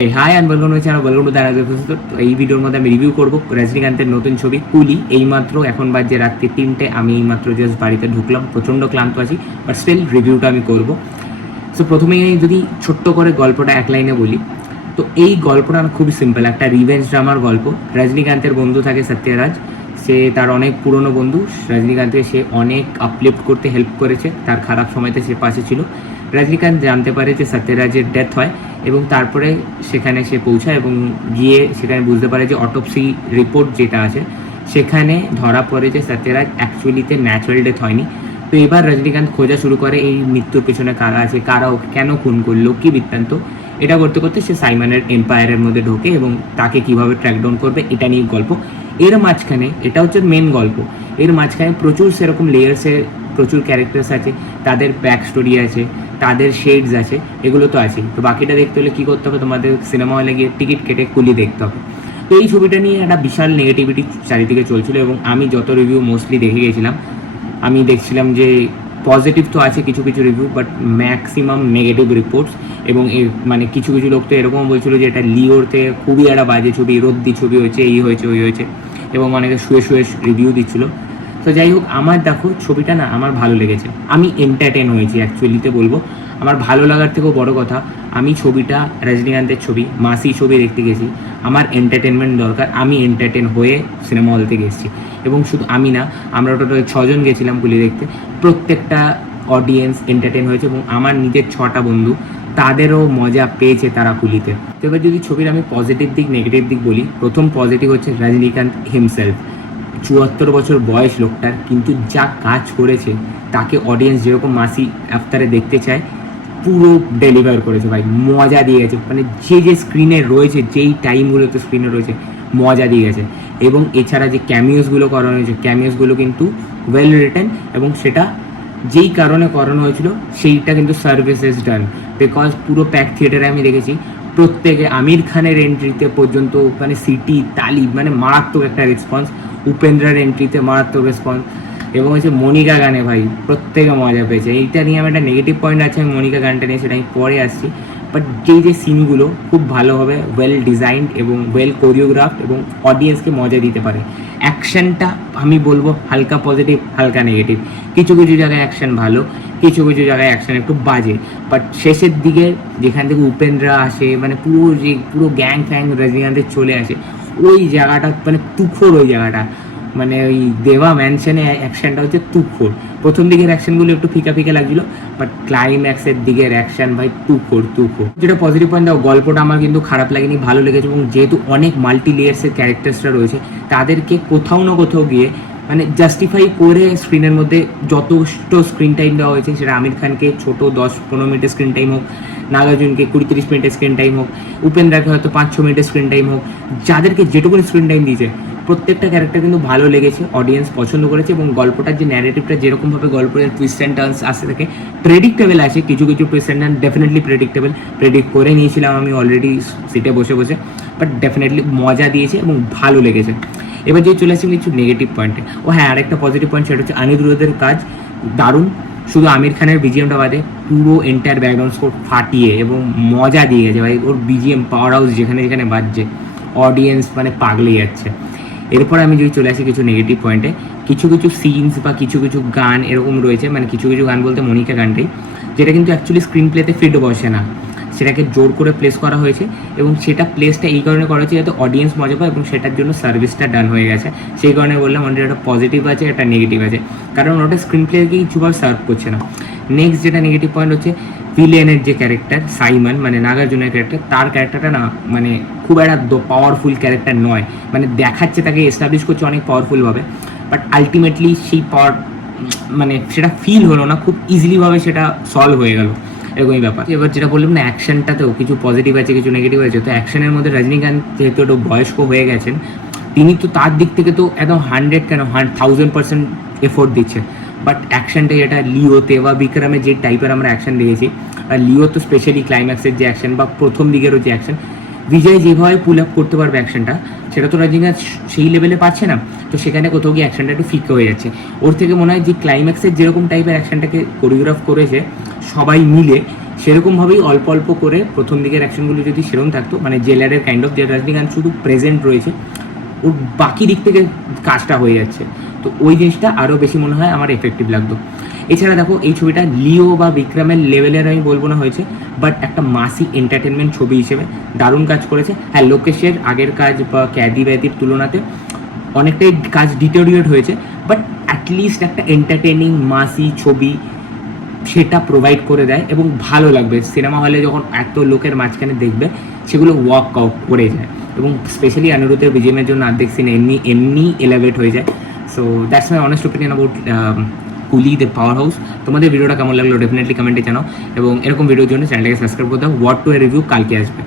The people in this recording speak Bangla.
High and welcome to channel, welcome to the episode. এই ভিডিওর মধ্যে আমি রিভিউ করবো রজনীকান্তের নতুন ছবি কুলি। এইমাত্র এখন বাজে রাত্রি 3টে, আমি এইমাত্র জাস্ট বাড়িতে ঢুকলাম, প্রচণ্ড ক্লান্ত আছি, বাট স্টিল রিভিউটা আমি করবো। সো প্রথমেই যদি ছোট্ট করে গল্পটা এক লাইনে বলি, তো এই গল্পটা খুবই সিম্পল, একটা রিভেঞ্জ ড্রামার গল্প। রজনীকান্তের বন্ধু থাকে সত্যরাজ, সে তার অনেক পুরনো বন্ধু। রজনীকান্তকে সে অনেক আপলিফ্ট করতে হেল্প করেছে, তার খারাপ সময়তে সে পাশে ছিল। রজনীকান্ত জানতে পারে যে সত্যরাজের ডেথ হয় এবং তারপরে সেখানে সে পৌঁছায় এবং গিয়ে সেখানে বুঝতে পারে যে অটোপসি রিপোর্ট যেটা আছে সেখানে ধরা পড়ে যে সত্যরাজ অ্যাকচুয়ালিতে ন্যাচারাল ডেথ হয়নি। তো এবার রজনীকান্ত খোঁজা শুরু করে এই মৃত্যুর পেছনে কারা আছে, কারা ওকে কেন খুন করলো, কী বৃত্তান্ত। এটা করতে করতে সে সাইমনের এম্পায়ারের মধ্যে ঢোকে এবং তাকে কীভাবে ট্র্যাকডাউন করবে এটা নিয়ে গল্প। এর মাঝখানে এটা হচ্ছে মেন গল্প, এর মাঝখানে প্রচুর সেরকম লেয়ার্সের প্রচুর ক্যারেক্টার্স আছে, তাদের ব্যাক স্টোরি আছে, তাদের শেডস আছে, এগুলো তো আছে। তো বাকিটা দেখতে হলে কী করতে হবে, তোমাদের সিনেমা হলে গিয়ে টিকিট কেটে কুলি দেখতে হবে। তো এই ছবিটা নিয়ে একটা বিশাল নেগেটিভিটি চারিদিকে চলছিল এবং আমি যত রিভিউ মোস্টলি দেখে গেছিলাম, আমি দেখছিলাম যে পজিটিভ তো আছে কিছু কিছু review, but maximum negative reports. এবং মানে কিছু কিছু লোক তো এরকম বলছিল যে এটা লিওর থেকে খুবই একটা বাজে ছবি, রদ্দি ছবি হয়েছে, এই হয়েছে ওই হয়েছে, এবং অনেকে শুয়ে শুয়ে রিভিউ দিচ্ছিলো। তো যাই হোক, আমার দেখো ছবিটা না আমার ভালো লেগেছে, আমি এন্টারটেন হয়েছি অ্যাকচুয়ালিতে বলবো। আমার ভালো লাগার থেকেও বড় কথা, আমি ছবিটা রজনীকান্তের ছবি, মাসি ছবি দেখতে গেছি, আমার এন্টারটেনমেন্ট দরকার, আমি এন্টারটেন হয়ে সিনেমা হল থেকে এসেছি। এবং শুধু আমি না, আমরা টোটাল 6জন গেছিলাম কুলি দেখতে, প্রত্যেকটা অডিয়েন্স এন্টারটেন হয়েছে এবং আমার নিজের 6টা বন্ধু তাদেরও মজা পেয়েছে তারা কুলিতে। তো এবার যদি ছবির আমি পজিটিভ দিক নেগেটিভ দিক বলি, প্রথম পজিটিভ হচ্ছে রজনীকান্ত হিমসেলফ। 74 বছর বয়স লোকটার, কিন্তু যা কাজ করেছে তাকে অডিয়েন্স যেরকম মাসি আফতারে দেখতে চায় পুরো ডেলিভার করেছে ভাই, মজা দিয়ে গেছে। মানে যে যে স্ক্রিনে রয়েছে, যেই টাইমগুলোতে স্ক্রিনে রয়েছে মজা দিয়ে গেছে। এবং এছাড়া যে ক্যামিওসগুলো করানো হয়েছে, ক্যামিওসগুলো কিন্তু ওয়েল রিটেন, এবং সেটা যেই কারণে করানো হয়েছিল সেইটা কিন্তু সার্ভিসেস ডান। বিকজ পুরো প্যাক থিয়েটারে আমি দেখেছি, প্রত্যেকে আমির খানের এন্ট্রিতে পর্যন্ত মানে সিটি তালি, মানে মারাত্মক একটা রেসপন্স। উপেন্দ্রার এন্ট্রিতে মারাত্মক রেসপন্স, এবং হচ্ছে মনিকা গানে ভাই প্রত্যেকে মজা পেয়েছে। এইটা নিয়ে আমার একটা নেগেটিভ পয়েন্ট আছে, আমি মনিকা গানটা নিয়ে সেটা আমি পরে আসছি। বাট যেই যে সিনগুলো খুব ভালোভাবে ওয়েল ডিজাইনড এবং ওয়েল কোরিওগ্রাফড এবং অডিয়েন্সকে মজা দিতে পারে। অ্যাকশনটা আমি বলবো হালকা পজিটিভ হালকা নেগেটিভ, কিছু কিছু জায়গায় অ্যাকশন ভালো, কিছু কিছু জায়গায় অ্যাকশন একটু বাজে। বাট শেষের দিকে যেখান থেকে উপেন্দ্রা আসে, মানে পুরো গ্যাং ফ্যাং রজনীকান্তের চলে আসে, ওই জায়গাটা মানে তুখোর, ওই জায়গাটা মানে ওই দেওয়া ম্যানশনে অ্যাকশনটা হচ্ছে তুখোর। প্রথম দিকের অ্যাকশনগুলো একটু ফিকা ফিকা লাগছিলো, বাট ক্লাইম্যাক্সের দিকের অ্যাকশন ভাই তুখোর। যেটা পজিটিভ পয়েন্ট, দাও গল্পটা আমার কিন্তু খারাপ লাগেনি, ভালো লেগেছে। এবং যেহেতু অনেক মাল্টি লেয়ার্সের ক্যারেক্টার্সরা রয়েছে, তাদেরকে কোথাও না কোথাও গিয়ে মানে জাস্টিফাই করে স্ক্রিনের মধ্যে যথেষ্ট স্ক্রিন টাইম দেওয়া হয়েছে। সেটা আমির খানকে ছোটো 10-15 মিনিটের স্ক্রিন টাইম হোক, নাগার্জুনকে 20-30 মিনিটের স্ক্রিন টাইম হোক, উপেন্দ্রাকে হয়তো 5-6 মিনিটের স্ক্রিন টাইম হোক, যাদেরকে যেটুকুনি স্ক্রিন টাইম দিয়েছে প্রত্যেকটা ক্যারেক্টার কিন্তু ভালো লেগেছে, অডিয়েন্স পছন্দ করেছে। এবং গল্পটার যে ন্যারেটিভটা যেরকমভাবে গল্পের টুইস্ট অ্যান্ড টার্নস আসতে থাকে, প্রেডিক্টেবল আছে, কিছু কিছু twist and turn definitely predictable, predict করে নিয়েছিলাম আমি অলরেডি সিটে বসে বসে, বাট ডেফিনেটলি মজা দিয়েছে এবং ভালো লেগেছে। এবার যে চলে আসছি কিছু নেগেটিভ পয়েন্টে। ও হ্যাঁ, আরেকটা পজিটিভ পয়েন্ট, সেটা হচ্ছে অনিরুদ্ধের কাজ দারুণ। শুধু আমির খানের বিজিএমটা বাদে পুরো এন্টায়ার ব্যাকগ্রাউন্ড স্কোর ফাটিয়ে এবং মজা দিয়ে গেছে ভাই। ওর বিজিএম পাওয়ার হাউস যেখানে যেখানে বাজছে, অডিয়েন্স মানে পাগলে যাচ্ছে। এরপর আমি যদি চলে আসি কিছু নেগেটিভ পয়েন্টে, কিছু কিছু সিনস বা কিছু কিছু গান এরকম রয়েছে, মানে কিছু কিছু গান বলতে মনিকা গানটাই, যেটা কিন্তু অ্যাকচুয়ালি স্ক্রিন প্লেতে ফিট বসে না, সেটাকে জোর করে প্লেস করা হয়েছে। এবং সেটা প্লেসটা এই কারণে করা হয়েছে যাতে অডিয়েন্স মজা পায়, এবং সেটার জন্য সার্ভিসটা ডান হয়ে গেছে। সেই কারণে বললাম ওটা একটা পজিটিভ আছে, একটা নেগেটিভ আছে, কারণ ওটা স্ক্রিন প্লেকে কিছুবার সার্ভ করছে না। নেক্সট যেটা নেগেটিভ পয়েন্ট হচ্ছে ভিলেনের যে ক্যারেক্টার সাইমন, মানে নাগার্জুনের ক্যারেক্টার, তার ক্যারেক্টারটা না মানে খুব একটা পাওয়ারফুল ক্যারেক্টার নয়। মানে দেখাচ্ছে তাকে এস্টাবলিশ করছে অনেক পাওয়ারফুলভাবে, বাট আলটিমেটলি সেই পাওয়ার মানে সেটা ফিল হলো না, খুব ইজিলিভাবে সেটা সলভ হয়ে গেল, এরকমই ব্যাপার। এবার যেটা বললাম না, অ্যাকশনটাতেও কিছু পজিটিভ আছে কিছু নেগেটিভ আছে। তো অ্যাকশনের মধ্যে রজনীকান্ত যেহেতু একটু বয়স্ক হয়ে গেছেন, তিনি তো তার দিক থেকে তো একদম 100 কেন 1000% এফোর্ট দিচ্ছে। বাট অ্যাকশনটা যেটা লিওতে বা বিক্রমে যে টাইপের আমরা অ্যাকশন দেখেছি, আর লিও তো স্পেশালি ক্লাইম্যাক্সের যে অ্যাকশন বা প্রথম দিকেরও যে অ্যাকশন, বিজয় যেভাবে পুল আপ করতে পারবে অ্যাকশনটা, সেটা তো রজনীকান্ত সেই লেভেলে পাচ্ছে না। তো সেখানে কোথাও গিয়ে অ্যাকশনটা একটু ফিকে হয়ে যাচ্ছে। ওর থেকে মনে হয় যে ক্লাইম্যাক্সের যেরকম টাইপের অ্যাকশনটাকে কোরিওগ্রাফ করেছে সবাই মিলে, সেরকমভাবেই অল্প অল্প করে প্রথম দিকের অ্যাকশনগুলো যদি সেরকম থাকতো, মানে জেলারের কাইন্ড অফ, যে রজনীকান্ত শুধু প্রেজেন্ট রয়েছে, ওর বাকি দিক থেকে কাজটা হয়ে যাচ্ছে, তো ওই জিনিসটা আরও বেশি মনে হয় আমার এফেক্টিভ লাগতো। এছাড়া দেখো এই ছবিটা লিও বা বিক্রমের লেভেলের আমি বলবো না হয়েছে, বাট একটা মাসি এন্টারটেনমেন্ট ছবি হিসেবে দারুণ কাজ করেছে। হ্যাঁ, লোকেশের আগের কাজ বা ক্যাদি ব্যাদির তুলনাতে অনেকটাই কাজ ডিটোরিয়েট হয়েছে, বাট অ্যাটলিস্ট একটা এন্টারটেনিং মাসি ছবি সেটা প্রোভাইড করে দেয় এবং ভালো লাগবে। সিনেমা হলে যখন এত লোকের মাঝখানে দেখবে, সেগুলো ওয়াক আউট করে যায়, এবং স্পেশালি অনিরুদ্ধের বিজিএমের জন্য অর্ধেক সিন এমনি এলিভেট হয়ে যায়। So that's my honest opinion about কুলি দ্য পাওয়ার হাউস। তোমাদের ভিডিওটা কেমন লাগলো ডেফিনেটলি কমেন্টে জানাও, এবং এরকম ভিডিওর জন্য চ্যানেলটাকে সাবস্ক্রাইব করতে হবে। হোয়াট টু এ রিভিউ কালকে আসবে।